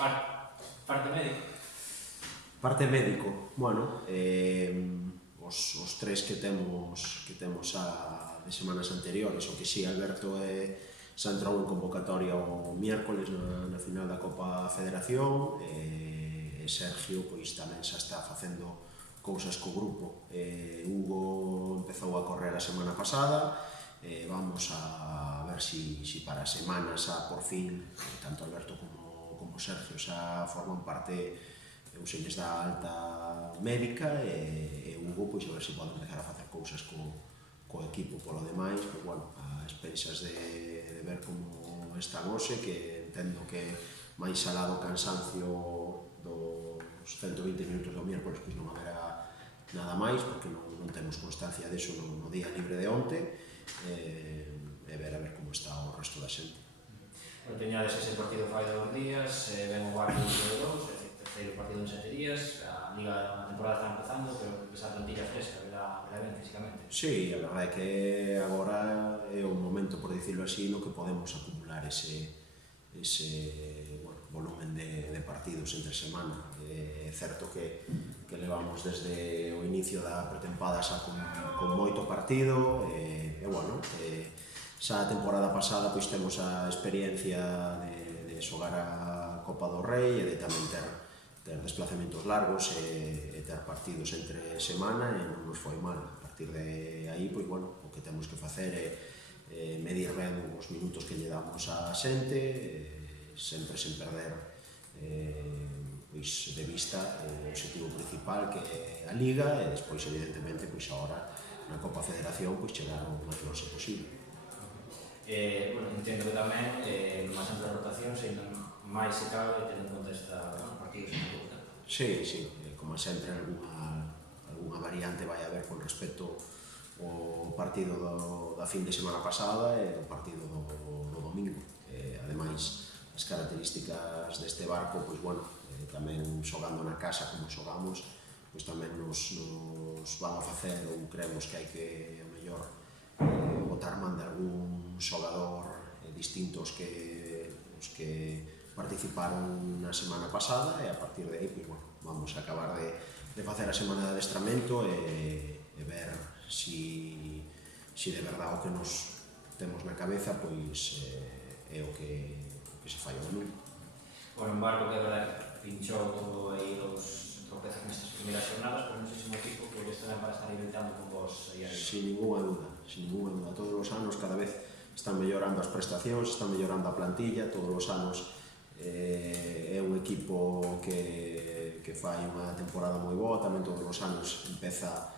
Parte médico. Parte médico, bueno, os tres que temos de semanas anteriores, o que si Alberto xa entrou en convocatoria o miércoles na final da Copa Federación, e Sergio pois tamén xa está facendo cousas co grupo. Hugo empezou a correr a semana pasada, vamos a ver si para a semana xa por fin, tanto Alberto como Sergio xa forman parte, se lles dá alta médica, e Hugo pois a ver se pode empezar a facer cousas co equipo. Polo demais, pois bueno, a expensas de ver como están hoxe, que entendo que máis alá do cansancio dos 120 minutos do miércoles pois non haberá nada máis, porque non temos constancia deso no día libre de onte, e ver a ver como está o resto da xente. Teñades ese partido fai 2 días, ven o Barco de 2, terceiro partido en 7 días, a Liga, a temporada está empezando, pero esa plantilla fresca, verá ben físicamente. Sí, a verdade é que agora é un momento, por dicirlo así, no que podemos acumular ese volumen de partidos entre semana. É certo que levamos desde o inicio da pretempada xa con moito partido, e bueno, xa a temporada pasada pois temos a experiencia de xogar a Copa do Rei e de tamén ter desplazamentos largos e ter partidos entre semana, e non nos foi mal. A partir de aí, pois bueno, o que temos que facer é medir ben os minutos que lle damos á xente, sempre sen perder pois de vista o objetivo principal, que é a Liga, e despois evidentemente pois agora na Copa Federación pois chegar o máis longe posible. Entendo que tamén máis ampla rotación, sendo máis se cabe, tendo en conta esta partidos en conta. Sí, como sempre, algunha variante vai haber con respecto ao partido da fin de semana pasada e o partido do domingo. Ademais, as características deste Barco, pois bueno, tamén xogando na casa como xogamos, pois tamén nos van a facer, ou creemos que hai que, ao mellor, botar man de algún xogador distinto os que participaron na semana pasada, e a partir de aí, pois bueno, vamos a acabar de facer a semana de adestramento e ver si de verdade o que nos temos na cabeza pois é o que se fai o domingo. Un Barco que é verdade pinchou todo aí os tropezos nestas primeiras jornadas, pero non sei se un equipo que está para estar inventando con vos aí arriba. Sin ninguna duda. Todos os anos cada vez están mellorando as prestacións, están mellorando a plantilla, todos os anos é un equipo que fai unha temporada moi boa, tamén todos os anos empeza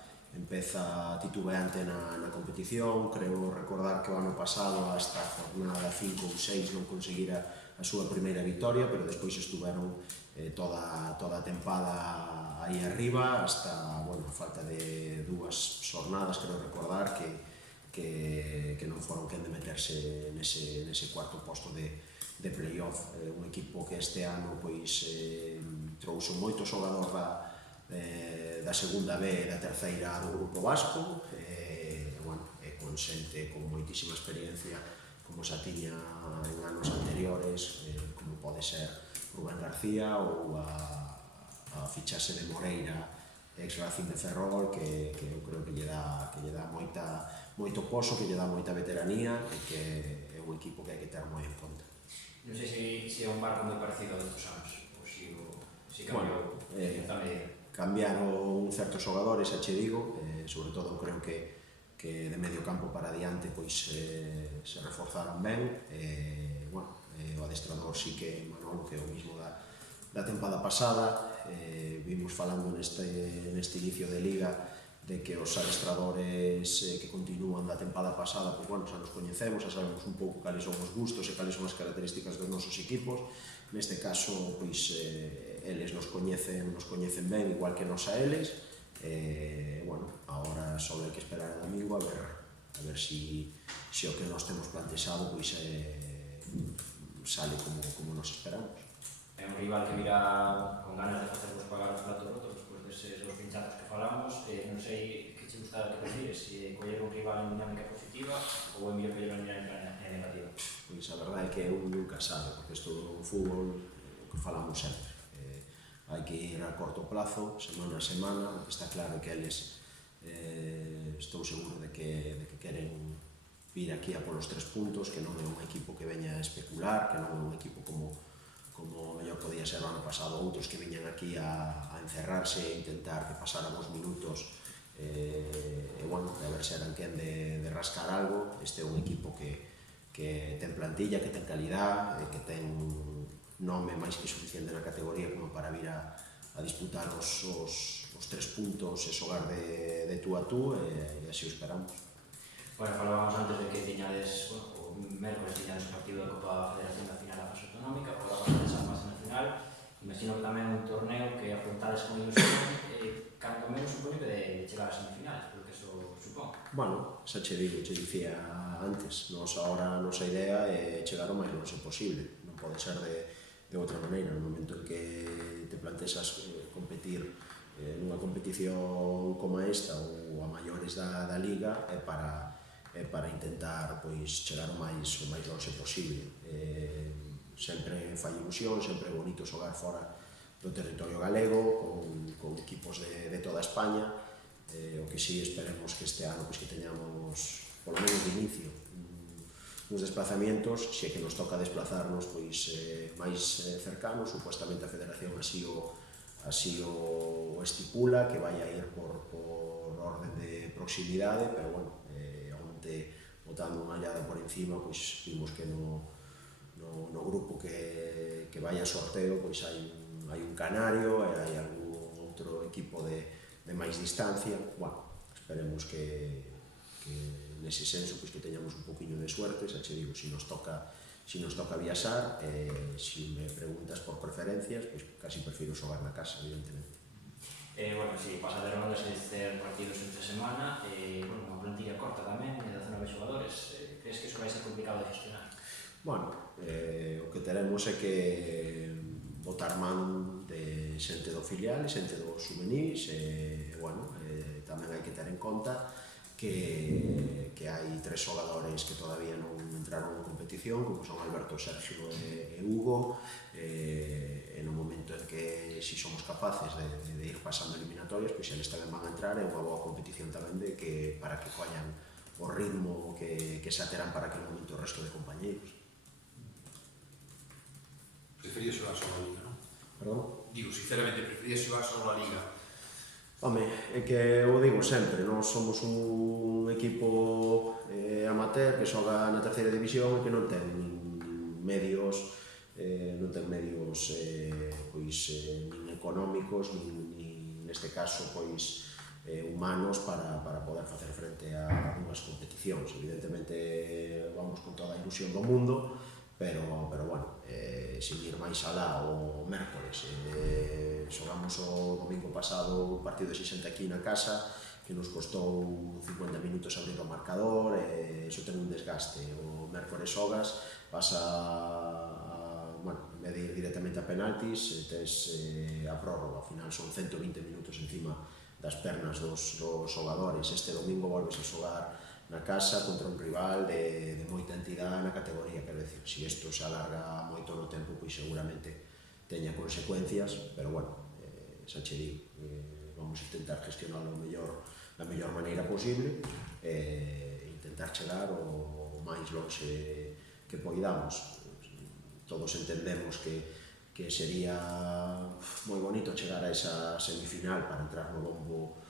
titubeante na competición. Creo recordar que o ano pasado hasta a jornada 5 ou 6 non conseguira a súa primeira victoria, pero despois estuveron toda a tempada aí arriba, hasta, bueno, a falta de 2 xornadas, creo recordar, que non foron quen de meterse nese cuarto posto de playoff. Un equipo que este ano pois trouxo moito xogador da segunda B e da terceira do Grupo Vasco, e con xente con moitísima experiencia, como xa tiña en anos anteriores, como pode ser Rubén García, ou a fichaxe de Moreira, ex Racing de Ferrol, que eu creo que lle dá moito poso, que lle dá moita veteranía, e que é un equipo que hai que ter moi en conta. Non sei se é un Barco moi parecido a outros anos, ou se cambiou esta medida. Cambiaron certos xogadores, xa che digo, sobre todo creo que de medio campo para adiante pois se reforzaron ben. O adestrador sí que Manolo, que é o mismo da tempada pasada. Vimos falando neste inicio de Liga de que os adestradores que continúan da tempada pasada, pois bueno, xa nos coñecemos, xa sabemos un pouco cales son os gustos e cales son as características dos nosos equipos. Neste caso, pois, eles nos coñecen ben, igual que nos a eles. Agora só hai que esperar o domingo a ver si o que nos temos plantexado pois sale como nos esperamos. É un rival que virá con ganas de facervos pagar os platos rotos despois deses dos pinchazos que falamos. Non sei que che gusta que prefires, se coller un rival en dinámica positiva ou en mellor coller en dinámica negativa. Pois a verdade é que eu nunca sabe, porque isto do fútbol, que falamos sempre. Hai que ir a corto plazo, semana a semana, está claro que eles estou seguro de que queren vir aquí a polos 3 puntos, que non é un equipo que veña a especular, que non é un equipo como mellor podía ser o ano pasado outros que viñan aquí a encerrarse e intentar que pasáramos minutos e bueno, a ver se eran quen de rascar algo. Este é un equipo que ten plantilla, que ten calidad, que ten nome máis que suficiente na categoría como para vir a disputar os 3 puntos e xogar de tú a tú, e así o esperamos. Bueno, falábamos antes de que tiñades, o mércoles tiñades o partido da Copa Federación Nacional da fase autonómica, por a pasar esa fase nacional. Imagino que tamén un torneo que afrontades con ilusión, cando menos supoño que de chegar a semifinales, porque eso supón. Bueno, xa che digo, che dicía antes, agora a nosa idea é chegar o máis longe posible, non pode ser de outra maneira. No momento en que te plantexas competir nunha competición como esta ou a maiores da liga, é para intentar chegar o máis longe posible. Sempre fai ilusión, sempre é bonito xogar fora do territorio galego con equipos de toda España. O que sí esperemos que este ano que teñamos, polo menos de inicio, uns desplazamientos, se é que nos toca desplazarnos máis cercanos. Supuestamente a Federación así o estipula, que vai a ir por orden de proximidade, pero bueno, onte, botando unha ollada por encima, vimos que no grupo que vai a sorteo hai un canario e hai algún outro equipo de máis distancia. Bueno, esperemos que nese senso que teñamos un poquinho de suerte. Xa che digo, si nos toca viaxar, se me preguntas por preferencias, casi prefiro xogar na casa, evidentemente. Bueno, si pasa de rondas e ter partidos entre semana, unha plantilla corta tamén, de 19 xogadores, crees que iso vai ser complicado de gestionar? Bueno, o que teremos é que botar man de xente do filial e xente dos juvenís, e bueno, tamén hai que ter en conta que hai 3 xogadores que todavía non entraron en competición, como son Alberto, Sergio e Hugo, e no momento en que si somos capaces de ir pasando eliminatorias, pois eles tamén van a entrar, é unha boa competición tamén para que collan o ritmo que xa terán para aquel momento o resto de compañeiros. Preferías xogar só a Liga, non? Perdón? Digo, sinceramente, preferías xogar só a Liga? Home, é que eu digo sempre, nós somos un equipo amateur que xoga na terceira división e que non ten medios nin económicos, nin neste caso, humanos para poder facer frente a unhas competicións. Evidentemente, vamos con toda a ilusión do mundo, pero bueno, sin ir máis alá, o mércoles xogamos o domingo pasado un partido exixente aquí na casa que nos costou 50 minutos abrir o marcador, e iso ten un desgaste. O mércoles xogas, vas en vez de ir directamente a penaltis, tes a prórroga. Ao final son 120 minutos encima das pernas dos xogadores. Este domingo volves a xogar na casa contra un rival de moita entidade na categoría. Quero dicir, se isto se alarga moito no tempo, pois seguramente teña consecuencias, pero bueno, xa che digo, vamos a intentar gestionarlo da mellor maneira posible e intentar chegar o máis longe que poidamos. Todos entendemos que sería moi bonito chegar a esa semifinal para entrar no bombo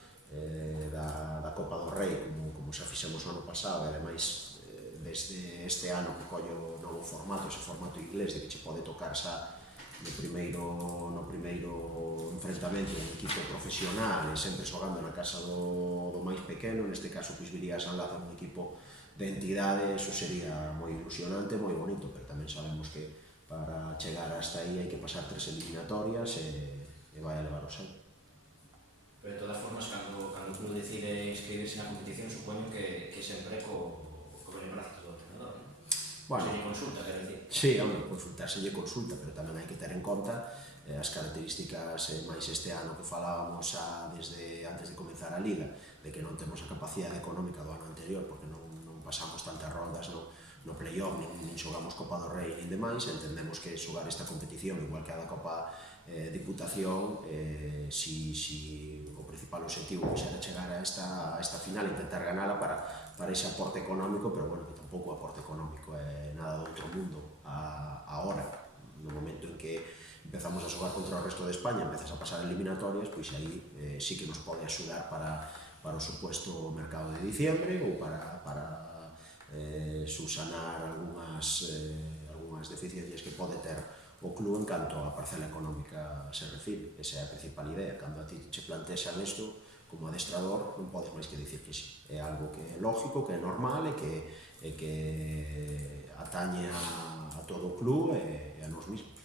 da Copa do Rei, como xa fixemos o ano pasado, e ademais desde este ano que collo o novo formato, ese formato inglés de que che pode tocar xa no primeiro enfrentamento un equipo profesional e sempre xogando na casa do máis pequeno. Neste caso viría a San Lázaro un equipo de entidade. Eso sería moi ilusionante, moi bonito, pero tamén sabemos que para chegar hasta aí hai que pasar 3 eliminatorias e vai a levar o seu. Pero de todas formas, cando o club decide inscribirse na competición, supoño que sempre co beneplácito do entrenador, non? Bueno, se lle consulta, quero dicir. Sí, consultarselle consulta, pero tamén hai que ter en conta as características máis este ano que falábamos desde antes de comenzar a Liga, de que non temos a capacidade económica do ano anterior, porque non pasamos tantas rondas no play-off, nin xogamos Copa do Rei nin demais, entendemos que xogar esta competición, igual que a da Copa Diputación, si o principal objetivo que xa era chegar a esta final, intentar ganala para ese aporte económico, pero bueno, que tampouco o aporte económico é nada do outro mundo ahora, no momento en que empezamos a xogar contra o resto de España, empezas a pasar eliminatorias, pois aí sí que nos pode axudar para o supuesto mercado de diciembre ou para subsanar algunhas deficiencias que pode ter o club en canto a parcela económica se refire. Esa é a principal idea. Cando a ti che plantexan isto como adestrador, non podes máis que dicir que sí. É algo que é lógico, que é normal e que atañe a todo o club e a nós mismos.